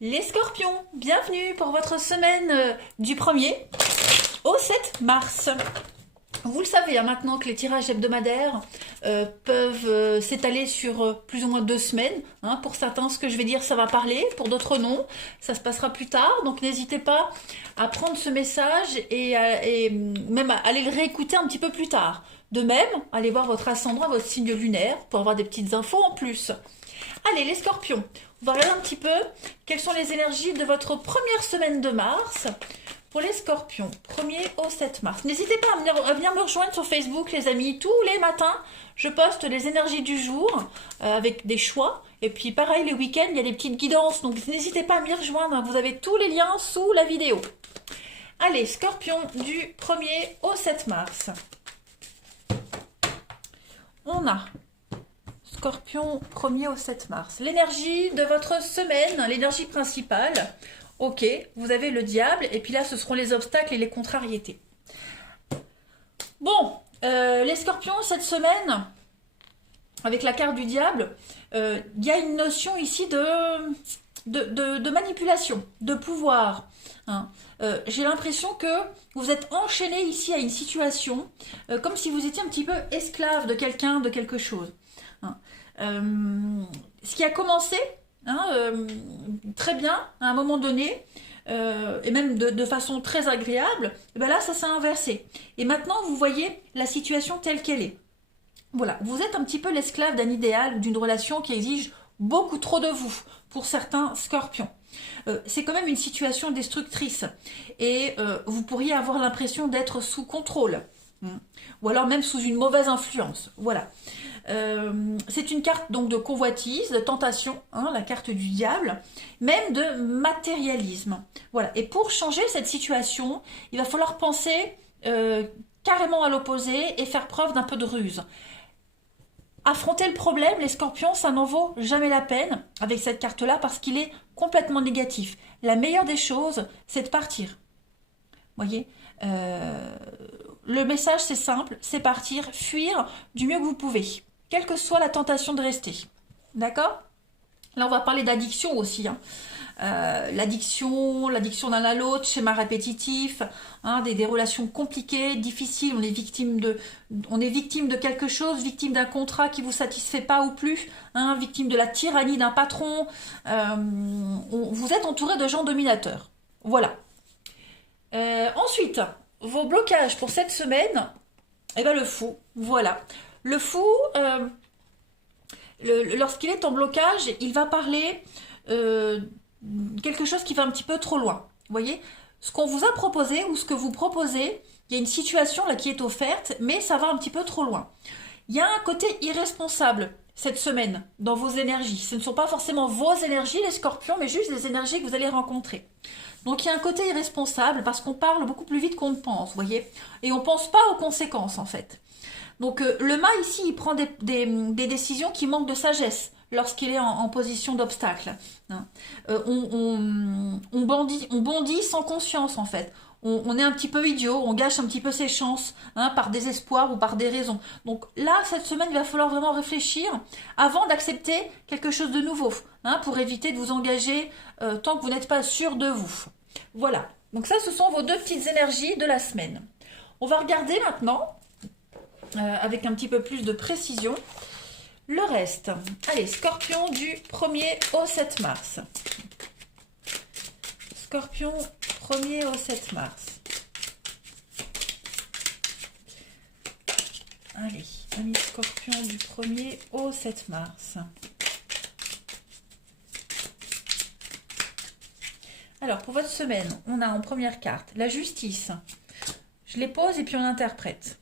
Les scorpions, bienvenue pour votre semaine du 1er au 7 mars. Vous le savez hein, maintenant que les tirages hebdomadaires peuvent s'étaler sur plus ou moins 2 semaines. Hein. Pour certains, ce que je vais dire, ça va parler. Pour d'autres, non. Ça se passera plus tard. Donc n'hésitez pas à prendre ce message et même à aller le réécouter un petit peu plus tard. De même, allez voir votre ascendant, votre signe lunaire pour avoir des petites infos en plus. Allez, les scorpions, on va regarder un petit peu quelles sont les énergies de votre première semaine de mars. Pour les scorpions, 1er au 7 mars. N'hésitez pas à venir me rejoindre sur Facebook, les amis. Tous les matins, je poste les énergies du jour avec des choix. Et puis pareil, les week-ends, il y a des petites guidances. Donc n'hésitez pas à m'y rejoindre. Vous avez tous les liens sous la vidéo. Allez, scorpion du 1er au 7 mars. On a Scorpion 1er au 7 mars. L'énergie de votre semaine, l'énergie principale. Ok, vous avez le diable et puis là ce seront les obstacles et les contrariétés. Bon, les scorpions cette semaine, avec la carte du diable, il y a une notion ici de manipulation, de pouvoir. Hein. J'ai l'impression que vous êtes enchaîné ici à une situation comme si vous étiez un petit peu esclave de quelqu'un, de quelque chose. Hein. Ce qui a commencé très bien à un moment donné et même de façon très agréable, et ben là ça s'est inversé et maintenant vous voyez la situation telle qu'elle est. Voilà, vous êtes un petit peu l'esclave d'un idéal ou d'une relation qui exige beaucoup trop de vous pour certains scorpions. C'est quand même une situation destructrice et vous pourriez avoir l'impression d'être sous contrôle ou alors même sous une mauvaise influence. Voilà. C'est une carte donc de convoitise, de tentation, hein, la carte du diable, même de matérialisme. Voilà. Et pour changer cette situation, il va falloir penser carrément à l'opposé et faire preuve d'un peu de ruse. Affronter le problème, les scorpions, ça n'en vaut jamais la peine avec cette carte-là parce qu'il est complètement négatif. La meilleure des choses, c'est de partir. Voyez, le message c'est simple, c'est partir, fuir du mieux que vous pouvez, quelle que soit la tentation de rester. D'accord? Là on va parler d'addiction aussi. Hein. L'addiction l'un à l'autre, schéma répétitif, hein, des relations compliquées, difficiles, on est victime de quelque chose, victime d'un contrat qui vous satisfait pas ou plus, hein, victime de la tyrannie d'un patron, vous êtes entouré de gens dominateurs. Voilà. Ensuite, vos blocages pour cette semaine, eh ben le fou, voilà. Le fou, lorsqu'il est en blocage, il va parler quelque chose qui va un petit peu trop loin. Vous voyez, ce qu'on vous a proposé ou ce que vous proposez, il y a une situation là qui est offerte, mais ça va un petit peu trop loin. Il y a un côté irresponsable cette semaine dans vos énergies. Ce ne sont pas forcément vos énergies, les scorpions, mais juste les énergies que vous allez rencontrer. Donc il y a un côté irresponsable parce qu'on parle beaucoup plus vite qu'on ne pense, vous voyez. Et on ne pense pas aux conséquences en fait. Donc le mât ici, il prend des décisions qui manquent de sagesse lorsqu'il est en position d'obstacle. Hein. On bondit sans conscience en fait. On est un petit peu idiot, on gâche un petit peu ses chances hein, par désespoir ou par des raisons. Donc là, cette semaine, il va falloir vraiment réfléchir avant d'accepter quelque chose de nouveau hein, pour éviter de vous engager tant que vous n'êtes pas sûr de vous. Voilà, donc ça, ce sont vos deux petites énergies de la semaine. On va regarder maintenant, avec un petit peu plus de précision, le reste. Allez, scorpion du 1er au 7 mars. Scorpion 1er au 7 mars. Allez, ami scorpion du 1er au 7 mars. Alors, pour votre semaine, on a en première carte la justice. Je les pose et puis on interprète.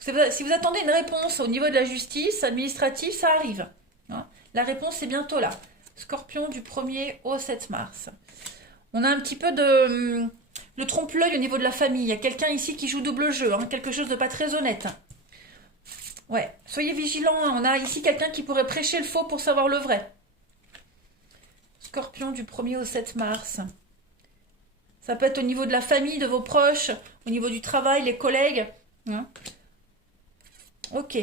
Si vous attendez une réponse au niveau de la justice administrative, ça arrive. Hein. La réponse est bientôt là. Scorpion du 1er au 7 mars. On a un petit peu de le trompe-l'œil au niveau de la famille. Il y a quelqu'un ici qui joue double jeu, hein, quelque chose de pas très honnête. Ouais, soyez vigilants. Hein. On a ici quelqu'un qui pourrait prêcher le faux pour savoir le vrai. Scorpion du 1er au 7 mars. Ça peut être au niveau de la famille, de vos proches, au niveau du travail, les collègues. Hein. Ok.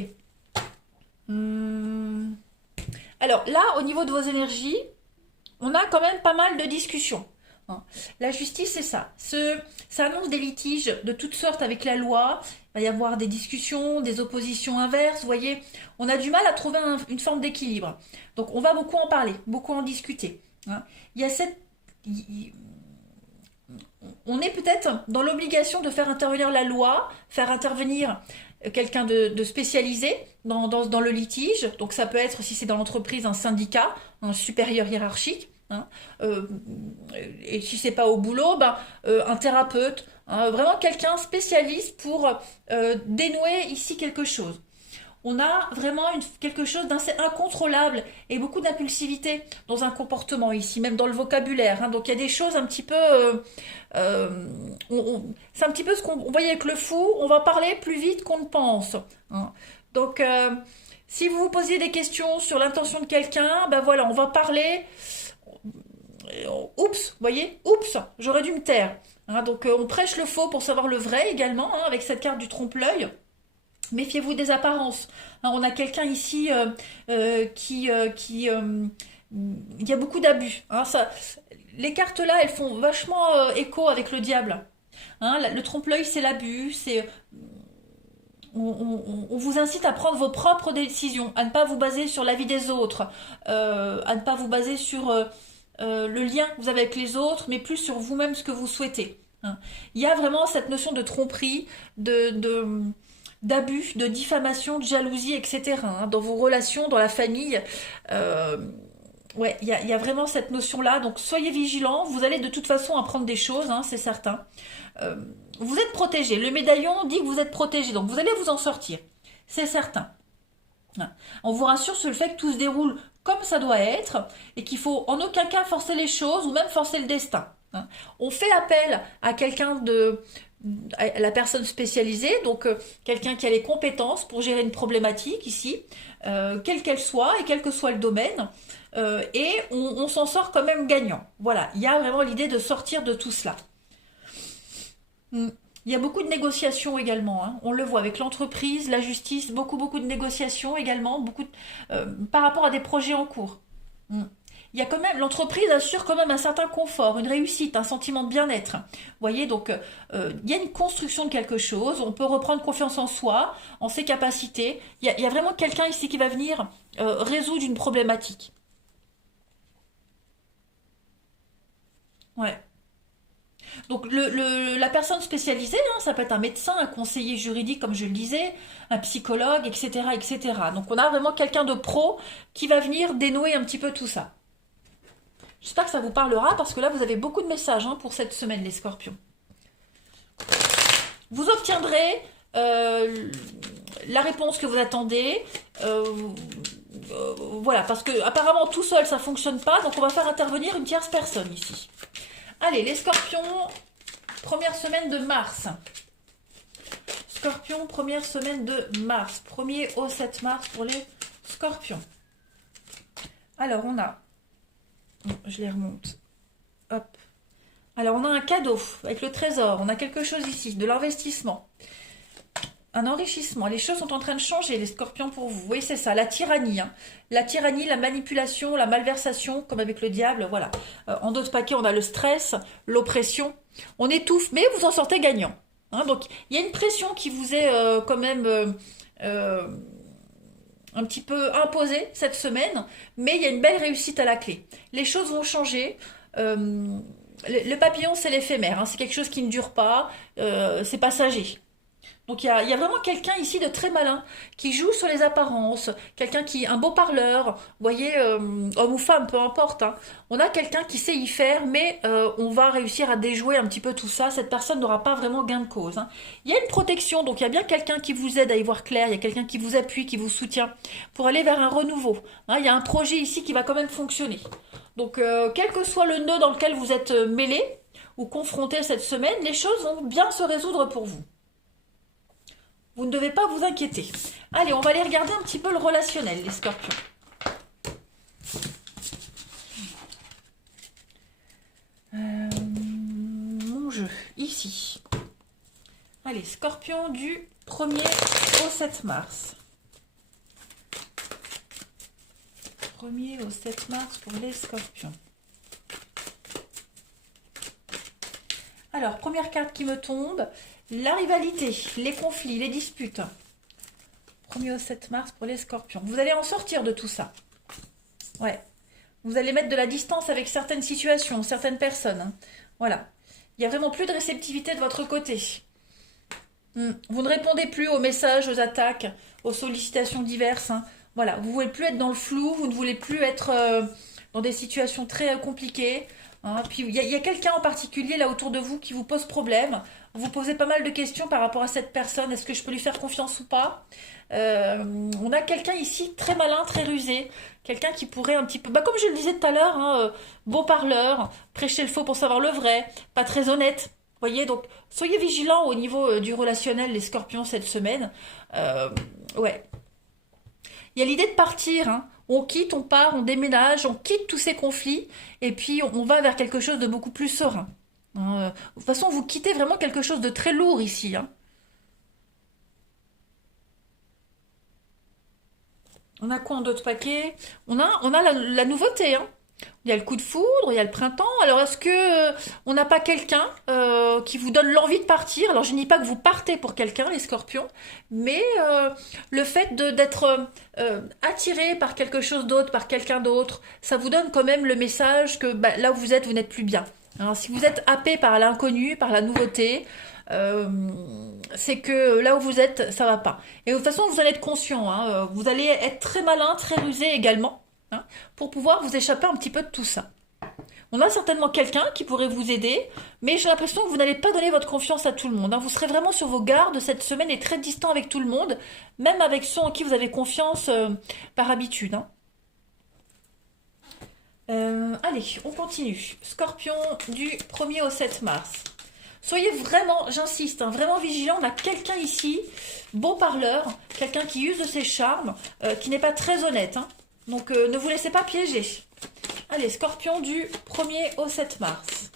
Alors là, au niveau de vos énergies, on a quand même pas mal de discussions. Hein. La justice, c'est ça. Ça annonce des litiges de toutes sortes avec la loi. Il va y avoir des discussions, des oppositions inverses. Vous voyez, on a du mal à trouver une forme d'équilibre. Donc, on va beaucoup en parler, beaucoup en discuter. Hein. Il y a on est peut-être dans l'obligation de faire intervenir la loi, faire intervenir quelqu'un de spécialisé dans le litige. Donc ça peut être, si c'est dans l'entreprise, un syndicat, un supérieur hiérarchique. Hein. Et si c'est pas au boulot, un thérapeute, hein, vraiment quelqu'un spécialiste pour dénouer ici quelque chose. On a vraiment quelque chose d'assez incontrôlable et beaucoup d'impulsivité dans un comportement ici, même dans le vocabulaire. Hein. Donc il y a des choses un petit peu... c'est un petit peu ce qu'on voyait avec le fou, on va parler plus vite qu'on ne pense. Hein. Donc si vous vous posiez des questions sur l'intention de quelqu'un, ben voilà, on va parler... Oups, vous voyez, oups, j'aurais dû me taire. Hein. Donc on prêche le faux pour savoir le vrai également, hein, avec cette carte du trompe-l'œil. Méfiez-vous des apparences. Hein, on a quelqu'un ici il y a beaucoup d'abus. Hein, les cartes là, elles font vachement écho avec le diable. Hein, le trompe-l'œil, c'est l'abus. On vous incite à prendre vos propres décisions, à ne pas vous baser sur l'avis des autres, à ne pas vous baser sur le lien que vous avez avec les autres, mais plus sur vous-même ce que vous souhaitez. Hein. Il y a vraiment cette notion de tromperie, d'abus, de diffamation, de jalousie, etc. Hein, dans vos relations, dans la famille. Ouais, il y a vraiment cette notion-là. Donc soyez vigilants. Vous allez de toute façon apprendre des choses, hein, c'est certain. Vous êtes protégé. Le médaillon dit que vous êtes protégé. Donc vous allez vous en sortir. C'est certain. Hein. On vous rassure sur le fait que tout se déroule comme ça doit être et qu'il faut en aucun cas forcer les choses ou même forcer le destin. Hein. On fait appel à quelqu'un à la personne spécialisée, donc quelqu'un qui a les compétences pour gérer une problématique ici, quelle qu'elle soit et quel que soit le domaine, et on s'en sort quand même gagnant. Voilà, il y a vraiment l'idée de sortir de tout cela. Il y a beaucoup de négociations également, hein. On le voit avec l'entreprise, la justice, beaucoup de négociations également, par rapport à des projets en cours. Il y a quand même, l'entreprise assure quand même un certain confort, une réussite, un sentiment de bien-être. Vous voyez, donc il y a une construction de quelque chose, on peut reprendre confiance en soi, en ses capacités. Il y a vraiment quelqu'un ici qui va venir résoudre une problématique. Ouais. Donc la personne spécialisée, hein, ça peut être un médecin, un conseiller juridique, comme je le disais, un psychologue, etc., etc. Donc on a vraiment quelqu'un de pro qui va venir dénouer un petit peu tout ça. J'espère que ça vous parlera parce que là, vous avez beaucoup de messages, hein, pour cette semaine, les scorpions. Vous obtiendrez la réponse que vous attendez. Voilà, parce que apparemment tout seul, ça ne fonctionne pas. Donc, on va faire intervenir une tierce personne ici. Allez, les scorpions, première semaine de mars. Scorpion, première semaine de mars. 1er au 7 mars pour les scorpions. Alors, on a... Je les remonte. Hop. Alors, on a un cadeau avec le trésor. On a quelque chose ici, de l'investissement. Un enrichissement. Les choses sont en train de changer, les scorpions, pour vous. Oui, c'est ça, la tyrannie. Hein. La tyrannie, la manipulation, la malversation, comme avec le diable, voilà. En d'autres paquets, on a le stress, l'oppression. On étouffe, mais vous en sortez gagnant. Hein. Donc, il y a une pression qui vous est quand même... un petit peu imposé cette semaine, mais il y a une belle réussite à la clé. Les choses vont changer. Le papillon, c'est l'éphémère. Hein. C'est quelque chose qui ne dure pas. C'est passager. Donc il y a vraiment quelqu'un ici de très malin qui joue sur les apparences, quelqu'un qui un beau parleur, vous voyez, homme ou femme, peu importe. Hein. On a quelqu'un qui sait y faire, mais on va réussir à déjouer un petit peu tout ça. Cette personne n'aura pas vraiment gain de cause. Hein. Il y a une protection, donc il y a bien quelqu'un qui vous aide à y voir clair, il y a quelqu'un qui vous appuie, qui vous soutient pour aller vers un renouveau. Hein. Il y a un projet ici qui va quand même fonctionner. Donc quel que soit le nœud dans lequel vous êtes mêlé ou confronté cette semaine, les choses vont bien se résoudre pour vous. Vous ne devez pas vous inquiéter. Allez, on va aller regarder un petit peu le relationnel, les scorpions. Mon jeu, ici. Allez, scorpion du 1er au 7 mars. 1er au 7 mars pour les scorpions. Alors, première carte qui me tombe, la rivalité, les conflits, les disputes. 1er au 7 mars pour les scorpions. Vous allez en sortir de tout ça. Ouais. Vous allez mettre de la distance avec certaines situations, certaines personnes. Hein. Voilà. Il n'y a vraiment plus de réceptivité de votre côté. Vous ne répondez plus aux messages, aux attaques, aux sollicitations diverses. Hein. Voilà. Vous ne voulez plus être dans le flou, vous ne voulez plus être dans des situations très compliquées. Hein. Puis il y a quelqu'un en particulier là autour de vous qui vous pose problème. Vous posez pas mal de questions par rapport à cette personne. Est-ce que je peux lui faire confiance ou pas? On a quelqu'un ici très malin, très rusé. Quelqu'un qui pourrait un petit peu... Bah, comme je le disais tout à l'heure, hein, beau parleur, prêcher le faux pour savoir le vrai, pas très honnête. Vous voyez, donc soyez vigilants au niveau du relationnel, les scorpions, cette semaine. Ouais. Il y a l'idée de partir. Hein. On quitte, on part, on déménage, on quitte tous ces conflits. Et puis, on va vers quelque chose de beaucoup plus serein. Hein. De toute façon, vous quittez vraiment quelque chose de très lourd ici. Hein. On a quoi en d'autres paquets? On a la nouveauté. Hein. Il y a le coup de foudre, il y a le printemps. Alors, est-ce que on n'a pas quelqu'un qui vous donne l'envie de partir? Alors, je ne dis pas que vous partez pour quelqu'un, les scorpions, mais le fait d'être attiré par quelque chose d'autre, par quelqu'un d'autre, ça vous donne quand même le message que bah, là où vous êtes, vous n'êtes plus bien. Alors, si vous êtes happé par l'inconnu, par la nouveauté, c'est que là où vous êtes, ça va pas. Et de toute façon, vous allez être conscient. Hein, vous allez être très malin, très rusé également. Hein, pour pouvoir vous échapper un petit peu de tout ça. On a certainement quelqu'un qui pourrait vous aider, mais j'ai l'impression que vous n'allez pas donner votre confiance à tout le monde. Hein. Vous serez vraiment sur vos gardes cette semaine et très distant avec tout le monde, même avec ceux en qui vous avez confiance par habitude. Hein. Allez, on continue. Scorpion du 1er au 7 mars. Soyez vraiment, j'insiste, hein, vraiment vigilant. On a quelqu'un ici, beau parleur, quelqu'un qui use de ses charmes, qui n'est pas très honnête. Hein. Donc, ne vous laissez pas piéger. Allez, Scorpion du 1er au 7 mars.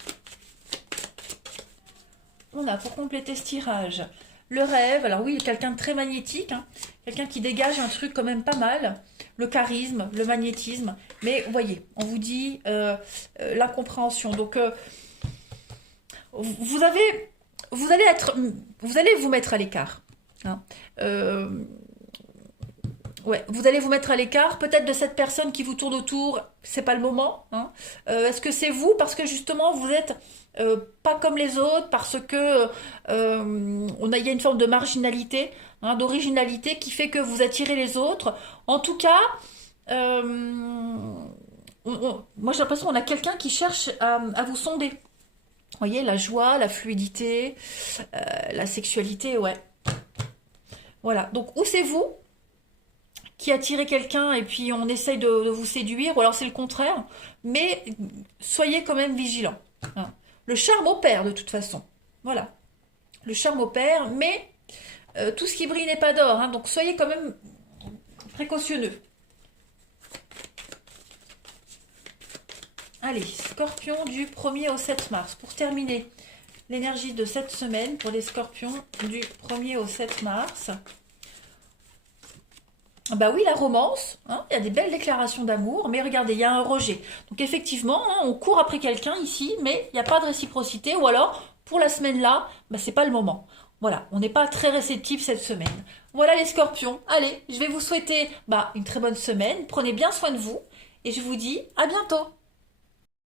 On a pour compléter ce tirage le rêve. Alors oui, quelqu'un de très magnétique. Hein, quelqu'un qui dégage un truc quand même pas mal. Le charisme, le magnétisme. Mais vous voyez, on vous dit l'incompréhension. Donc, vous allez vous mettre à l'écart. Hein. Ouais, vous allez vous mettre à l'écart, peut-être de cette personne qui vous tourne autour, c'est pas le moment. Hein. Est-ce que c'est vous parce que justement vous êtes pas comme les autres, parce que il y a une forme de marginalité, hein, d'originalité qui fait que vous attirez les autres. En tout cas, moi j'ai l'impression qu'on a quelqu'un qui cherche à vous sonder. Vous voyez, la joie, la fluidité, la sexualité, ouais. Voilà, donc où c'est vous qui attirez quelqu'un et puis on essaye de vous séduire, ou alors c'est le contraire, mais soyez quand même vigilants. Hein. Le charme opère de toute façon. Voilà. Le charme opère, mais tout ce qui brille n'est pas d'or, hein, donc soyez quand même précautionneux. Allez, Scorpion du 1er au 7 mars. Pour terminer l'énergie de cette semaine pour les scorpions du 1er au 7 mars. Bah oui, la romance, hein, il y a des belles déclarations d'amour, mais regardez, il y a un rejet. Donc effectivement, hein, on court après quelqu'un ici, mais il n'y a pas de réciprocité, ou alors, pour la semaine là, bah, c'est pas le moment. Voilà, on n'est pas très réceptif cette semaine. Voilà les scorpions, allez, je vais vous souhaiter une très bonne semaine, prenez bien soin de vous, et je vous dis à bientôt.